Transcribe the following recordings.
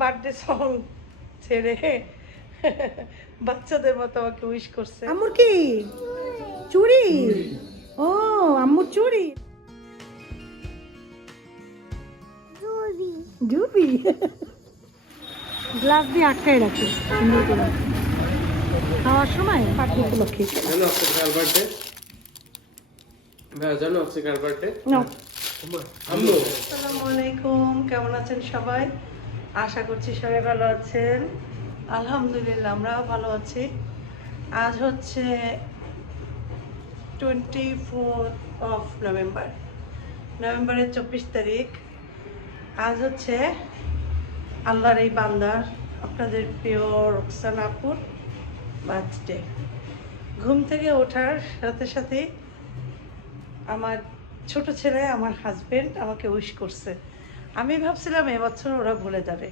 Birthday song ছেড়ে বাচ্চাদের মতো আমাকে উইশ করছে। আম্মুর কি চুড়ি? ও আম্মুর চুড়ি। ডুবি গ্লাস দিয়ে আটকায় রাখে সুন্দর করে খাওয়ার সময় পাটি উপলক্ষে। আসসালামু আলাইকুম, কেমন আছেন সবাই? আশা করছি সবাই ভালো আছেন। আলহামদুলিল্লাহ আমরাও ভালো আছি। আজ হচ্ছে 24 নভেম্বরের 24 তারিখ। আজ হচ্ছে আল্লাহর এই বান্দার, আপনাদের প্রিয় রোকসানা আপুর বার্থডে। ঘুম থেকে ওঠার সাথে সাথে আমার ছোট ছেলে, আমার হাজবেন্ড আমাকে উইশ করছে। আমি ভাবছিলাম এবছর ওরা ভুলে যাবে,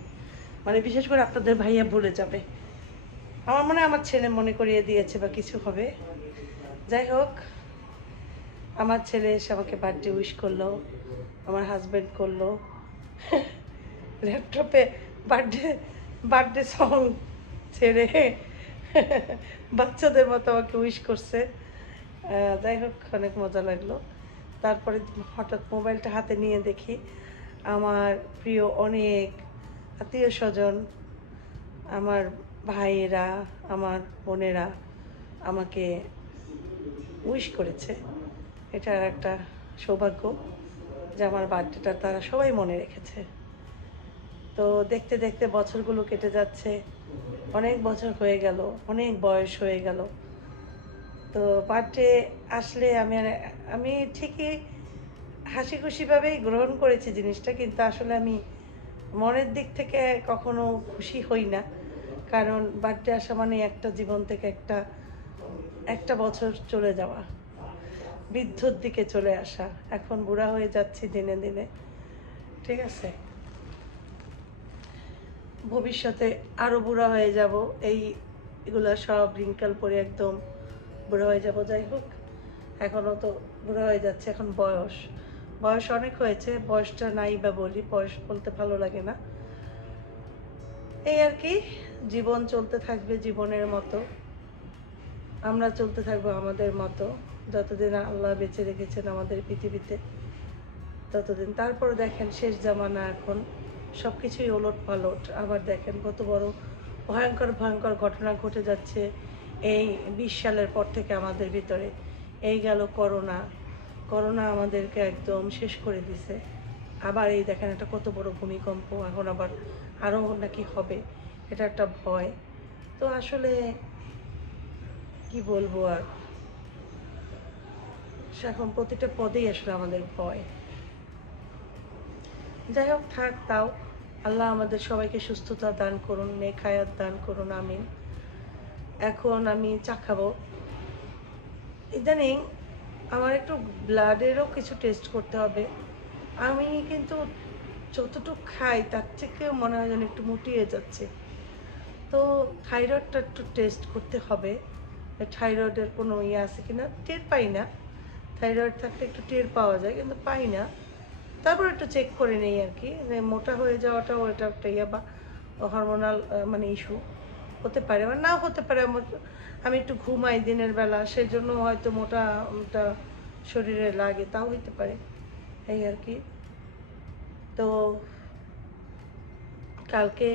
মানে বিশেষ করে আপনাদের ভাইয়া ভুলে যাবে। আমার মনে হয় আমার ছেলে মনে করিয়ে দিয়েছে বা কিছু হবে। যাই হোক, আমার ছেলে এসে আমাকে বার্থডে উইশ করলো, আমার হাজবেন্ড করলো। ল্যাপটপে বার্থডে বার্থডে সং ছেড়ে বাচ্চাদের মতো আমাকে উইশ করছে। যাই হোক, অনেক মজা লাগলো। তারপরে হঠাৎ মোবাইলটা হাতে নিয়ে দেখি আমার প্রিয় অনেক আত্মীয় স্বজন, আমার ভাইয়েরা, আমার বোনেরা আমাকে উইশ করেছে। এটা একটা সৌভাগ্য যে আমার বার্থডেটা তারা সবাই মনে রেখেছে। তো দেখতে দেখতে বছরগুলো কেটে যাচ্ছে, অনেক বছর হয়ে গেল, অনেক বয়স হয়ে গেল। তো বার্থডে আসলে আমি ঠিকই হাসি খুশিভাবেই গ্রহণ করেছি জিনিসটা, কিন্তু আসলে আমি মনের দিক থেকে কখনো খুশি হই না। কারণ বার্থডে আসা মানে একটা জীবন থেকে একটা বছর চলে যাওয়া, বৃদ্ধর দিকে চলে আসা। এখন বুড়া হয়ে যাচ্ছি দিনে দিনে, ঠিক আছে? ভবিষ্যতে আরও বুড়া হয়ে যাব, এগুলো সব রিঙ্কেল পরে একদম বুড়া হয়ে যাব। যাই হোক, এখনও তো বুড়া হয়ে যাচ্ছে, এখন বয়স অনেক হয়েছে, বয়সটা নাই বা বলি, বয়স বলতে ভালো লাগে না। এই আর কি, জীবন চলতে থাকবে জীবনের মতো, আমরা চলতে থাকবো আমাদের মতো, যতদিন আল্লাহ বেঁচে রেখেছেন আমাদের পৃথিবীতে ততদিন। তারপর দেখেন শেষ জামানা, এখন সব কিছুই ওলট পালট। আবার দেখেন কত বড় ভয়ঙ্কর ভয়ঙ্কর ঘটনা ঘটে যাচ্ছে এই 20 সালের পর থেকে আমাদের ভিতরে। এই গেল করোনা আমাদেরকে একদম শেষ করে দিছে। আবার এই দেখেন একটা কত বড় ভূমিকম্প, এখন আবার আরও নাকি হবে, এটা একটা ভয়। তো আসলে কি বলবো আর, এখন প্রতিটা পদেই আসলে আমাদের ভয়। যাই হোক, থাক তাও। আল্লাহ আমাদের সবাইকে সুস্থতা দান করুন, নেক হায়াত দান করুন, আমিন। এখন আমি চা খাবো। ইদানিং আমার একটু ব্লাডেরও কিছু টেস্ট করতে হবে। আমি কিন্তু যতটুকু খাই তার থেকেও মনে হয় যেন একটু মুটিয়ে যাচ্ছে। তো থাইরয়েডটা একটু টেস্ট করতে হবে, থাইরয়েডের কোনো ইয়ে আছে কিনা। টের পাই না, থাইরয়েড থাকলে একটু টের পাওয়া যায়, কিন্তু পাই না। তারপর একটু চেক করে নেই আর কি, যে মোটা হয়ে যাওয়াটাও এটা একটা ইয়ে বা হরমোনাল মানে ইস্যু হতে পারে, বা নাও হতে পারে। আমি একটু ঘুমাই দিনের বেলা, সেই জন্য হয়তো মোটাটা শরীরে লাগে, তাও হইতে পারে। এই আর কি। তো কালকে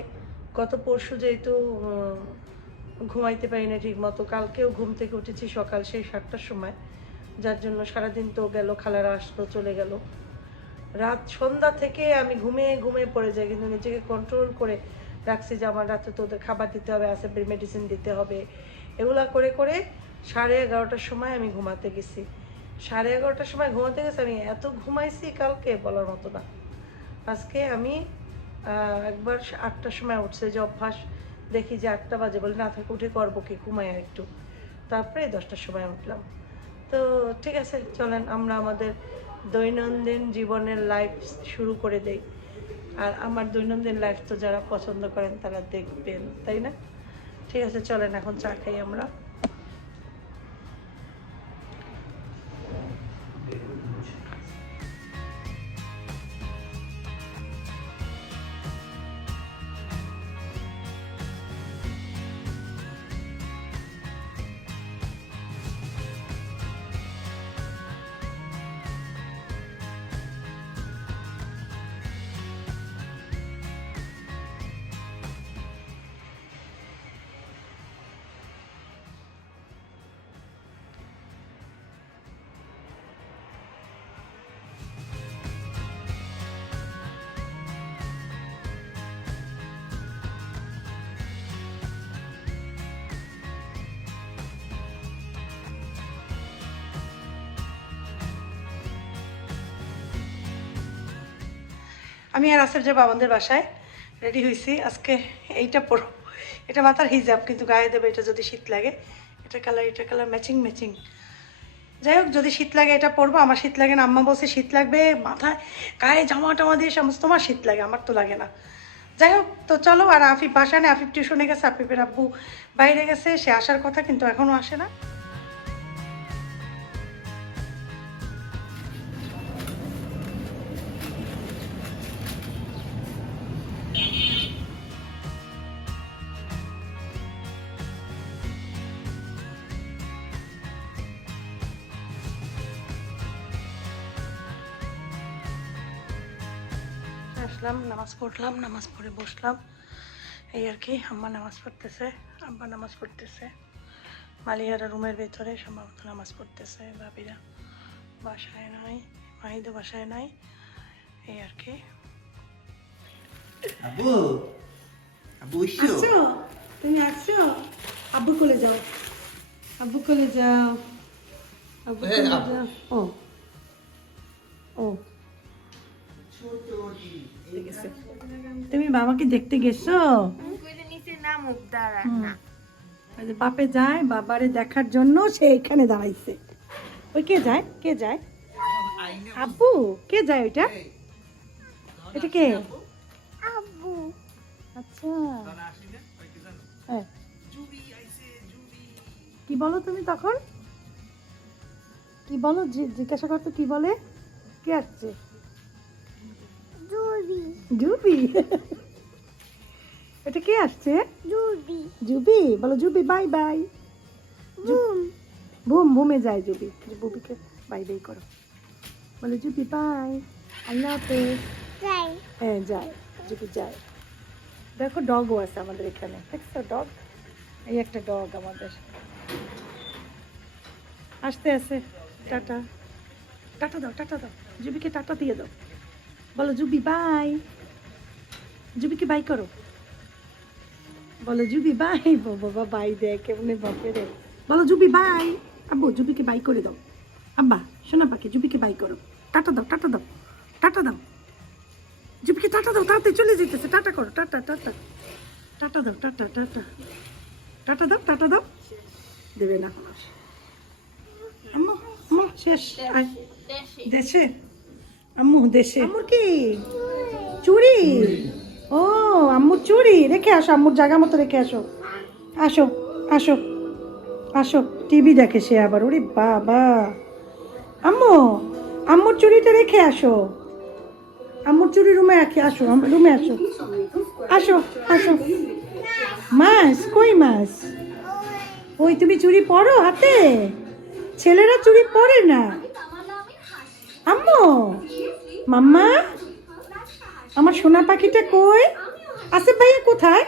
গত পরশু যেহেতু ঘুমাইতে পারি না ঠিক মতো, কালকেও ঘুম থেকে উঠেছি সকাল সেই 7টার সময়, যার জন্য সারাদিন তো গেল, খালারা আসলো চলে গেল। রাত সন্ধ্যা থেকে আমি ঘুমিয়ে ঘুমিয়ে পড়ে যাই, কিন্তু নিজেকে কন্ট্রোল করে রাখছি যে আমার রাতে তো ওদের খাবার দিতে হবে, আসেপের মেডিসিন দিতে হবে। এগুলা করে করে 11:30টার সময় আমি ঘুমাতে গেছি। 11:30টার সময় ঘুমাতে গেছি, আমি এত ঘুমাইছি কালকে বলার মতো না। আজকে আমি একবার 8টার সময় উঠছে, যে অভ্যাস দেখি যে 8টা বাজে, বলে না থাকে উঠে করবো কি, ঘুমাই আর একটু। তারপরে 10টার সময় উঠলাম। তো ঠিক আছে, চলেন আমরা আমাদের দৈনন্দিন জীবনের লাইফ শুরু করে দেই। আর আমার দৈনন্দিন লাইফ তো যারা পছন্দ করেন তারা দেখবেন, তাই না? ঠিক আছে, চলেন এখন চা খাই আমরা। আমি আর আসেফ যাবো আমাদের বাসায়, রেডি হয়েছি। আজকে এইটা পরবো, এটা মাথার হিজাব, কিন্তু গায়ে দেবে এটা যদি শীত লাগে। এটা কালার ম্যাচিং ম্যাচিং। যাই হোক, যদি শীত লাগে এটা পরবো। আমার শীত লাগে না, আম্মা বলছে শীত লাগবে, মাথায় গায়ে জামা টামা দিয়ে সমস্ত। তোমার শীত লাগে, আমার তো লাগে না। যাই হোক, তো চলো। আর আফিফ বাসায় নেই, আফিফ টিউশনে গেছে, আফিফের আব্বু বাইরে গেছে, সে আসার কথা কিন্তু এখনও আসে না। আসলাম, নামাজ পড়লাম, নামাজ পড়ে বসলাম, এই আর কি। আম্মা নামাজ পড়তেছে, আব্বা নামাজ পড়তেছে, মালিহারা রুমের ভেতরে সম্ভবত নামাজ পড়তেছে, ভাবিরা বাসায় নাই, মাহিদও বাসায় নাই, এই আর কি। আব্বু আব্বু আসছো, তুমি আসছো? আব্বু কোলে যাও, আব্বু কোলে যাও, আব্বু কোলে যাও। ও ও তুমি বাবাকে দেখতে গেছো? ওই যে বাপে যায় বাবারে দেখার জন্য, সে এখানে দাঁড়াইছে। ওই কে যায়, কে যায়? আব্বু। কে যায় ওইটা? এটা কে? আব্বু। আচ্ছা, হ্যাঁ। কি বলো তুমি তখন? কি বলো, জিজ্ঞাসা করতো কি বলে? কে আসছে? জুবি। এটা কে আসছে? জুবি। বলো জুবি বাই বাই। বুম বুমে যায় জুবি, বুবিকে বাই বাই করো, বলো জুবি বাই, আল্লাহ হাফেজ। হ্যাঁ যায়, জুবি যায়। দেখো ডগও আছে আমাদের এখানে, দেখছো ডগ? এই একটা ডগ আমাদের আসতে আছে। টাটা, টাটা দাও, টাটা দাও, জুবিকে টাটা দিয়ে দাও, বলো জুবি বাই, জুবিকে বাই করো, বলো জুবি বাই। বাবা বাই দেয় কেমনে বাপে রে। বলো জুবি বাই। আব্বু জুবিকে বাই করে দাও, আব্বা শোনা পাখি জুবিকে বাই করো, টাটা দাও, টাটা দাও, টাটা দাও, জুবিকে টাটা দাও, তাড়াতাড়ি চলে যেতেছে, টাটা করো, টাটা টাটা, টাটা দাও, টাটা টাটা, টাটা দাও, টাটা দাও, দেবে না। আম্মু আম্মু শেষ, দেশে আম্মু, দেশে আম্মুর কি চুড়ি? ও আম্মুর চুড়ি, রেখে আসো, আম্মুর জায়গা মতো রেখে আসো। আসো আসো আসো, টিভি দেখে সে আবার, ওরে বাবা। আম্মু আম্মুর চুড়িটা রেখে আসো, আম্মুর চুড়ি রুমে রাখি, আসো রুমে আসো, আসো আসো। মাছ কই মাছ? ওই তুমি চুড়ি পরো হাতে? ছেলেরা চুড়ি পরে না। আম্মু মাম্মা, আমার সোনা পাখিটা কই? আসিফ ভাইয়া কোথায়?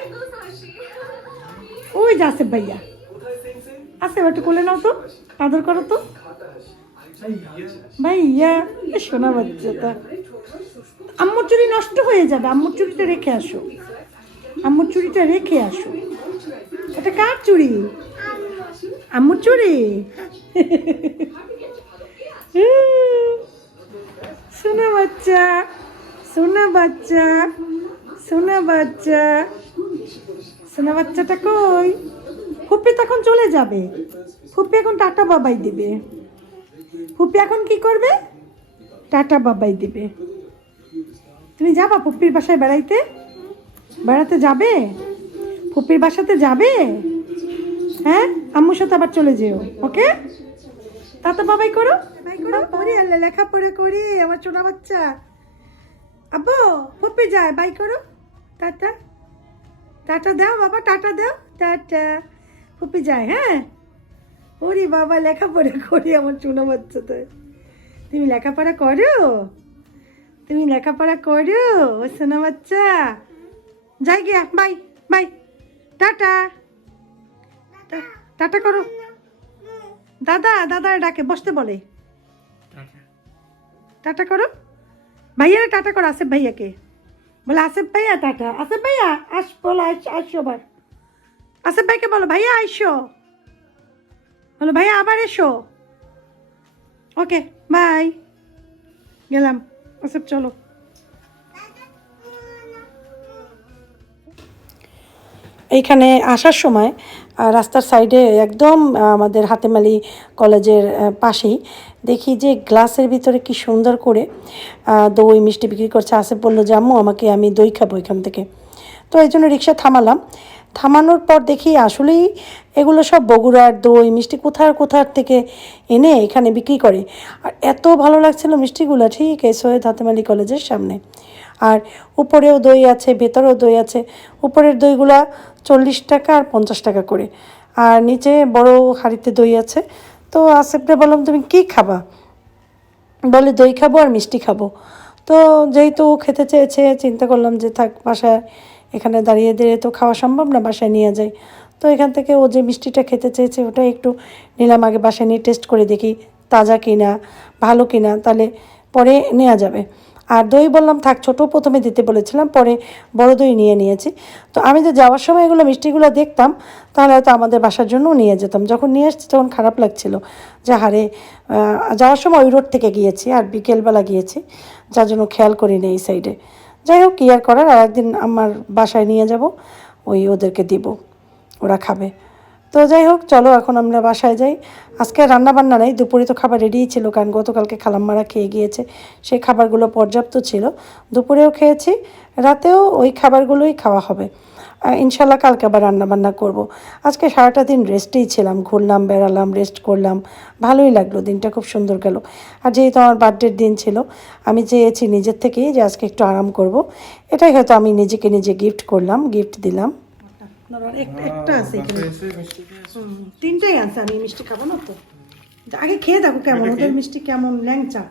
ওই যে আসিফ ভাইয়া, আসিফ একটু কোলে নাও তো, আদর করো তো ভাইয়া, সোনা বাচ্চাটা। আম্মুর চুড়ি নষ্ট হয়ে যাবে, আম্মুর চুড়িটা রেখে আসো, আম্মুর চুড়িটা রেখে আসো। এটা কার চুড়ি? আম্মুর চুড়ি। সোনা বাচ্চা, সোনা বাচ্চা, সোনা বাচ্চা, সোনা বাচ্চাটা কই? ফুপি তখন চলে যাবে, ফুপি এখন টাটা বাবাই দিবে। ফুপি এখন কি করবে? টাটা বাবাই দিবে। তুমি যাবা ফুপির বাসায় বেড়াইতে? বেড়াতে যাবে? ফুপির বাসাতে যাবে? হ্যাঁ, আম্মুর সাথে আবার চলে যেও, ওকে? টাটা বাবাই করো, করি আল্লাহ, লেখাপড়া করি আমার ছোটা বাচ্চা। আব্বু ফুপি যায়, বাই করো, টাটা, টাটা দাও বাবা, টাটা দাও, টাটা। ফুপি যায়, হ্যাঁ। ওরে বাবা, লেখাপড়া করি আমার ছোটা বাচ্চা। তো তুমি লেখাপড়া করো, তুমি লেখাপড়া করো ও সোনা বাচ্চা। যাই গিয়া, বাই বাই, টাটা, টাটা করো। দাদা, দাদা ডাকে, বসতে বলে, টাটা করো। ভাইয়ারে টাটা করো, আসিফ ভাইয়াকে বলে, আসিফ ভাইয়া টাটা, আসিফ ভাইয়া আস, বলো আসো আবার, আসিফ ভাইকে বলো ভাইয়া আইসো, বলো ভাইয়া আবার এসো। ওকে বাই, গেলাম। আসিফ চলো। এইখানে আসার সময় রাস্তার সাইডে একদম আমাদের হাতেমালি কলেজের পাশেই দেখি যে গ্লাসের ভিতরে কি সুন্দর করে দই মিষ্টি বিক্রি করছে। আসিফ বললো যে আম্মু আমাকে, আমি দই খাবো এখান থেকে। তো এই জন্য রিক্সা থামালাম। থামানোর পর দেখি আসলেই এগুলো সব বগুড়ার দই মিষ্টি কোথার থেকে এনে এখানে বিক্রি করে। আর এত ভালো লাগছিল মিষ্টিগুলো, ঠিক এই সৈয়দ হাতেমালি কলেজের সামনে। আর উপরেও দই আছে, ভেতরেও দই আছে। উপরের দইগুলা 40 টাকা আর 50 টাকা করে, আর নিচে বড় হাঁড়িতে দই আছে। তো আসিফরে বললাম তুমি কি খাবা? বলে দই খাবো আর মিষ্টি খাবো। তো যেহেতু খেতে চেয়েছে, চিন্তা করলাম যে থাক, বাসায় এখানে দাঁড়িয়ে তো খাওয়া সম্ভব না, বাসায় নিয়ে যাই। তো এখান থেকে ও যে মিষ্টিটা খেতে চেয়েছে ওটা একটু নিলাম, আগে বাসায় নিয়ে টেস্ট করে দেখি তাজা কিনা, ভালো কিনা, তাহলে পরে নেওয়া যাবে। আর দই বললাম থাক, ছোটো প্রথমে দিতে বলেছিলাম, পরে বড় দই নিয়েছি। তো আমি যে যাওয়ার সময় এগুলো মিষ্টিগুলো দেখতাম, তাহলে হয়তো আমাদের বাসার জন্যও নিয়ে যেতাম। যখন নিয়ে আসছি তখন খারাপ লাগছিল যে হারে, যাওয়ার সময় ওই রোড থেকে গিয়েছি আর বিকেলবেলা গিয়েছি, যার জন্য খেয়াল করিনি এই সাইডে। যাই হোক, কি আর করার, আর একদিন আমার বাসায় নিয়ে যাব, ওদেরকে দিব, ওরা খাবে। তো যাই হোক, চলো এখন আমরা বাসায় যাই। আজকে রান্না বান্না নেই, দুপুরে তো খাবার রেডিই ছিল, কারণ গতকালকে খালাম্মারা খেয়ে গিয়েছে, সেই খাবারগুলো পর্যাপ্ত ছিল। দুপুরেও খেয়েছি, রাতেও ওই খাবারগুলোই খাওয়া হবে। ইনশাল্লাহ কালকে আবার রান্নাবান্না করব। আজকে সারাটা দিন রেস্টেই ছিলাম, ঘুরলাম, বেড়ালাম, রেস্ট করলাম, ভালোই লাগলো, দিনটা খুব সুন্দর গেল। আর যেহেতু আমার বার্থডের দিন ছিল, আমি চেয়েছি নিজের থেকেই যে আজকে একটু আরাম করব। এটাই হয়তো আমি নিজেকে নিজে গিফট করলাম, গিফট দিলাম। একটা আছে এখানে, তিনটাই আছে, আমি মিষ্টি খাবো না তো। আগে খেয়ে দেখো কেমন, ওদের মিষ্টি কেমন, ল্যাংচা,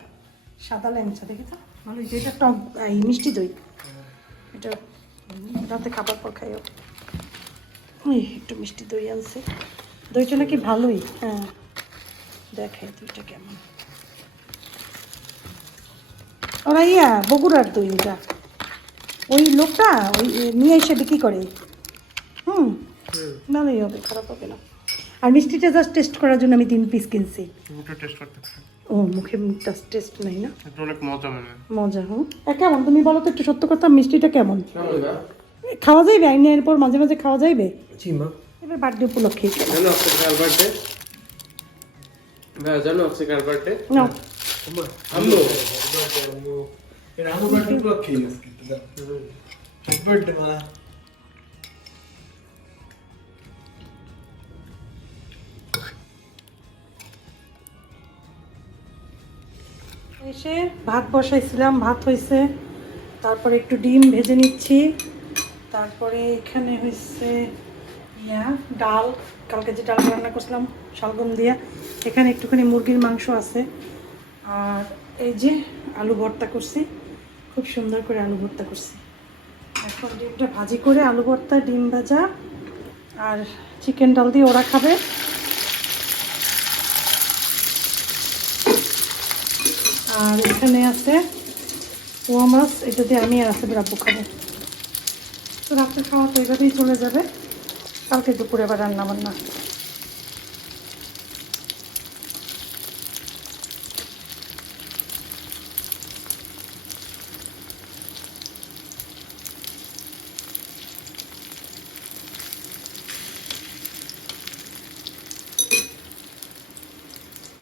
সাদা ল্যাংচা, দেখে তো ভালো। এটা টক এই মিষ্টি দই, এটা রাতে খাবার পর খাইও। একটু মিষ্টি দই আনছে, দইটা নাকি ভালোই। হ্যাঁ, দেখে দইটা কেমন। ওরা বগুড়ার দই, এটা ওই লোকটা ওই নিয়ে এসে বিক্রি করে। ভালোই হবে, খারাপ হবে না। আর মিষ্টিটা জাস্ট টেস্ট করার জন্য আমি 3 পিস কিনছি। ও মুখে টেস্ট নাই না, অনেক মজা, মানে মজা। কেমন তুমি বলো তো একটু, সত্য কথা, মিষ্টিটা কেমন? খাওয়া যাইবে আইনে, এরপর মাঝে মাঝে খাওয়া যাইবে। এবার বার্থডে উপলক্ষে এসে ভাত বসাইছিলাম, ভাত হয়েছে, তারপরে একটু ডিম ভেজে নিচ্ছি, তারপরে এখানে হয়েছে ডাল, কালকে যে ডাল রান্না করছিলাম শালগম দিয়া, এখানে একটুখানি মুরগির মাংস আছে, আর এই যে আলু ভর্তা করছি, খুব সুন্দর করে আলু ভর্তা করছি। এখন ডিমটা ভাজি করে আলু ভর্তা, ডিম ভাজা আর চিকেন ডাল দিয়ে ওরা খাবে। আর এখানে আছে পোয়া মাছ, এটা দিয়ে আমি আর আসিফ রাব্বু খাবো। তো রাত্রে খাওয়া তো এইভাবেই চলে যাবে, কালকে দুপুরে আবার রান্না বান্না।